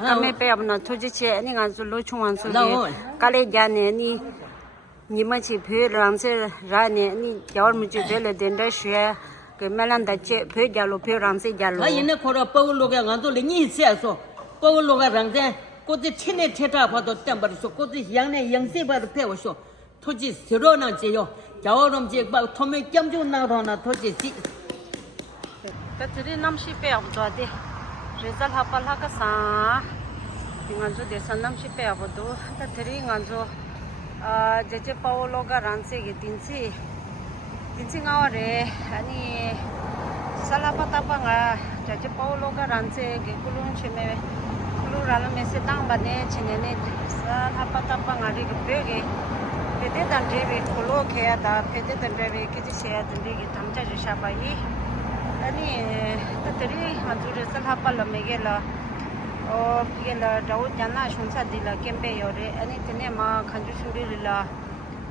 kame pe abna thoji che ani nga zu lo chung wan su ge kale ja ne ni ni ma chi phe ram se ra ne ni jawar mu chi le den da shwe ke melan da che phe ja lo phe ram se ja lo yin ne ko ro pa lo ga ngan zo le ni se so pa lo ga rang de ko ji che ne che ta pa do tem ba so ko ji yang ne yang se ba de pe wo so thoji se ro na je yo jawar rom je ba thome kyam ju na ro na thoji si ta tri nam shi pe ab do de result ha pal ha ka sa ngan zo de san nam shi pe ab do ta tri ngan zo je Paolo ga ran se ge tin si nga re ani sala pata pa nga je Paolo ga ran se ge kulun che me kulu ral me se tang ba ne chine ne sala pata pa nga re ge pe ge pete dan de be kulo ke ya da pete dan de be ke ji se ya dan de ge tam cha je sha ba yi ani ta teri ha ju re sala pa la me ge la o pigela daud jana shunsa dila kempe yore ani tene ma khanju shuri la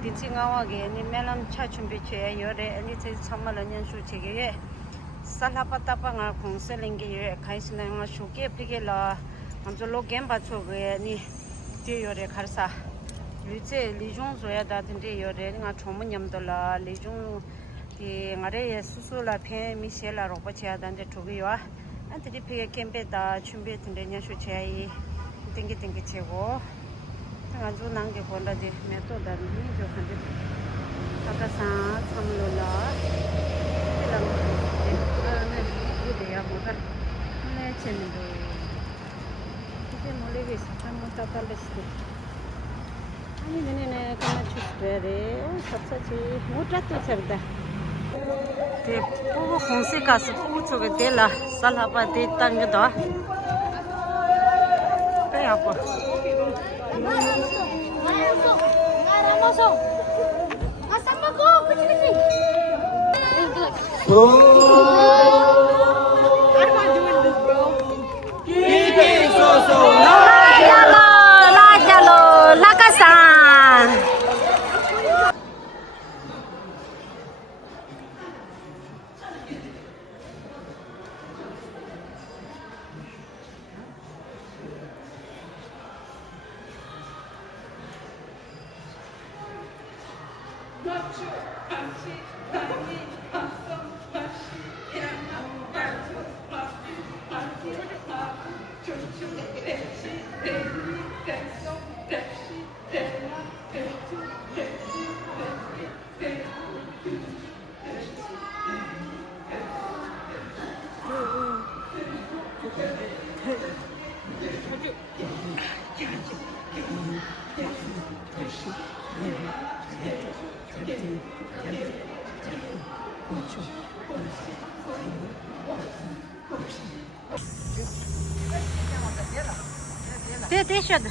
dinsinga wa ge ni melam cha chumbe che yore ani tse samala nyan shu che ge sala pata pa nga khong seleng ge ye khaisna nga shu ke pigela amjo lo gem ba cho ge ni te yore kharsa luce lijong zo ya da den de yore nga chomu nyam do la lijong ti ngare susu la phe mi se la ro pa cha dan de thu ge wa 안들이 피게 캠페다 준비했는데 냐쇼 제이 땡기 최고 아주 난게 본다지 메토다 니죠 근데 아까사 참로라 이런 네 이데야 뭐가 네 챘는데 이제 몰래겠어 한번 따달랬어 아니 내내 가만 추스레 섭사지 못 잡다 잡다 te pogo khonse ka se pogo choge de la salaba de tang do pe apo ngaramoso asamba ko kuchi I'm not doing this bro keep it so la jalo la casa Te şöyle.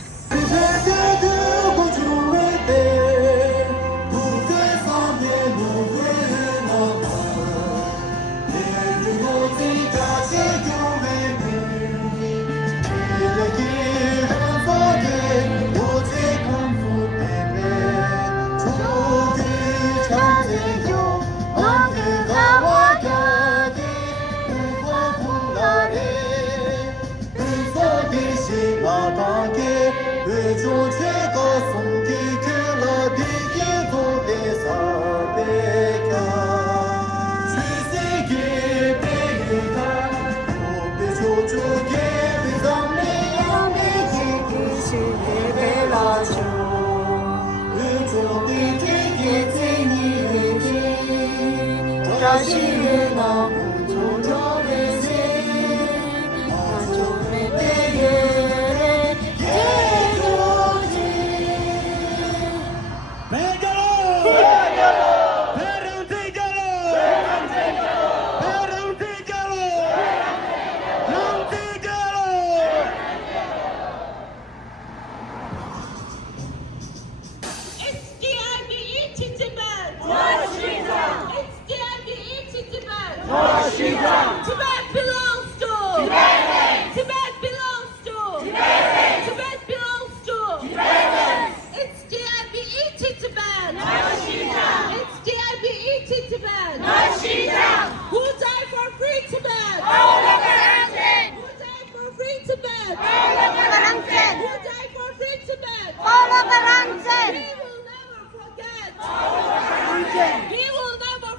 He will never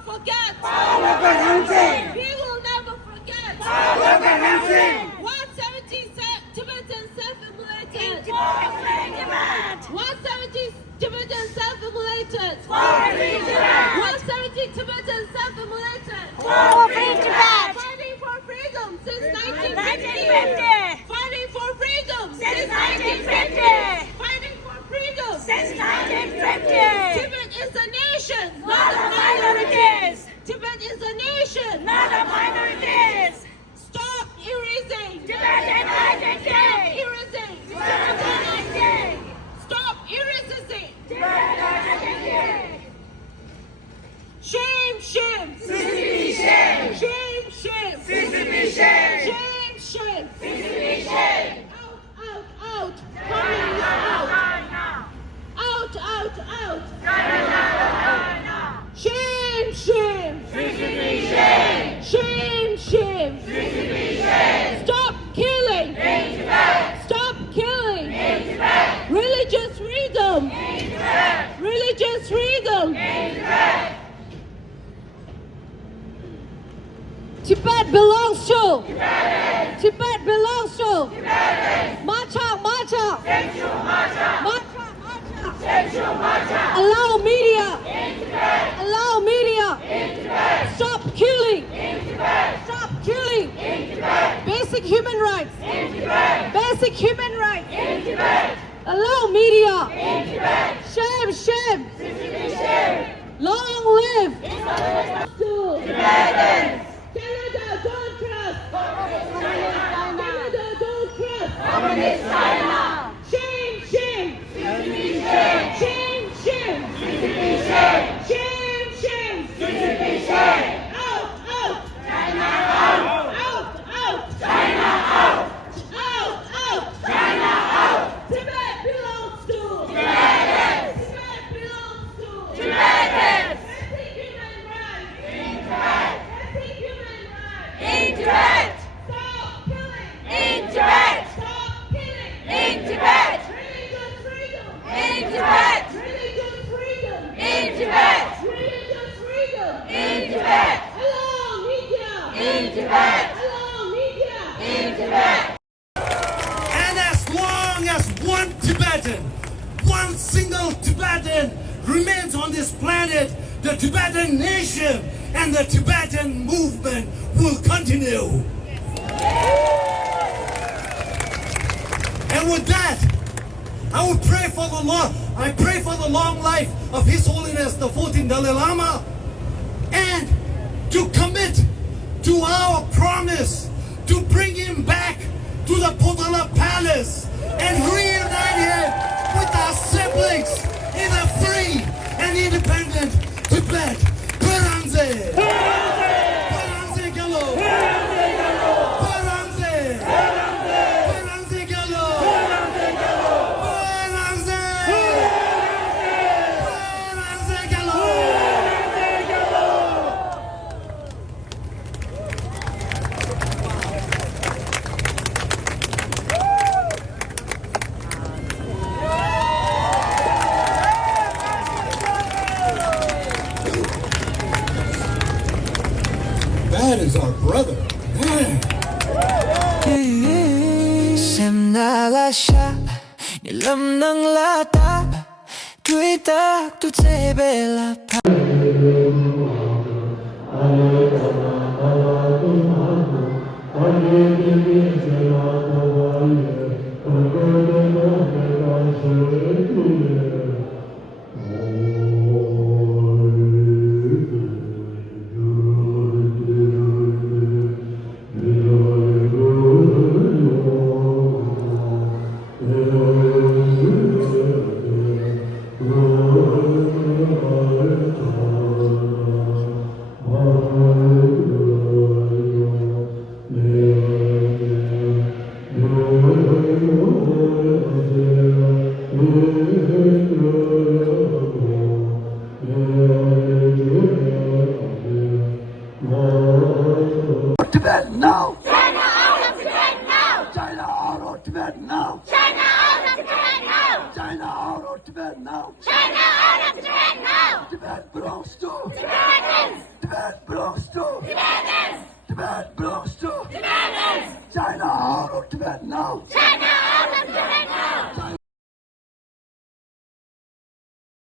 forget. He will never forget. 170 Tibetans self-immolated. 170 Tibetans self-immolated. 170 Tibetans self-immolated. Fighting for freedom since 1950. Fighting for freedom since 1950. Fighting for freedom since 1950. Tibet is a nation, not a minorities. Tibet is a nation, not a minorities. Stop erasing Tibetan identity. Stop erasing Tibetan identity. Stop erasing Tibetan identity. Shame, shame. Shame, shame. Shame, shame. Shame. Out, out. Coming out. Out. Shame, shame. Shame. Stop killing. Stop killing. Religious freedom. Religious freedom. Tibet belongs to. Tibet belongs to. March out. Allow media. Stop killing. Stop killing. Basic human rights. Basic human rights. Allow media. Shame. Long live. Tibetans. Canada, don't trust. Canada, don't trust. Communist China. Shame. Shame. Out. China out. China out. China out. Tibet belongs to. Tibet belongs to. Tibetans. Basic human rights. Basic human rights. In Tibet. Stop killing. In Tibet. Stop killing. In Tibet. Religious freedom. In Tibet. Religious freedom. In Tibet. Religious freedom. In Tibet. Allow media. In Tibet. Allow media. In Tibet. And as long as one Tibetan, one single Tibetan remains on this planet, the Tibetan nation and the Tibetan movement will continue. And with that, I will pray for the Lord. I pray for the long life of His Holiness the 14th Dalai Lama, and to commit to our promise to bring him back to the Potala Palace and reunite him with our siblings in a free and independent Tibet. Paranze! Paranze Galo! Paranze! Paranze Galo! Paranze! Paranze Galo! That is our brother. Man. Sem nalasha nilam nang lata tuita tu bela Tibet now! China out of Tibet now! China out of Tibet now! China out China out of Tibet now. China out of Tibet now! Tibet belongs to. Tibetans! Tibet belongs to. Tibetans! Tibet belongs to. Tibetans! China out of Tibet now. China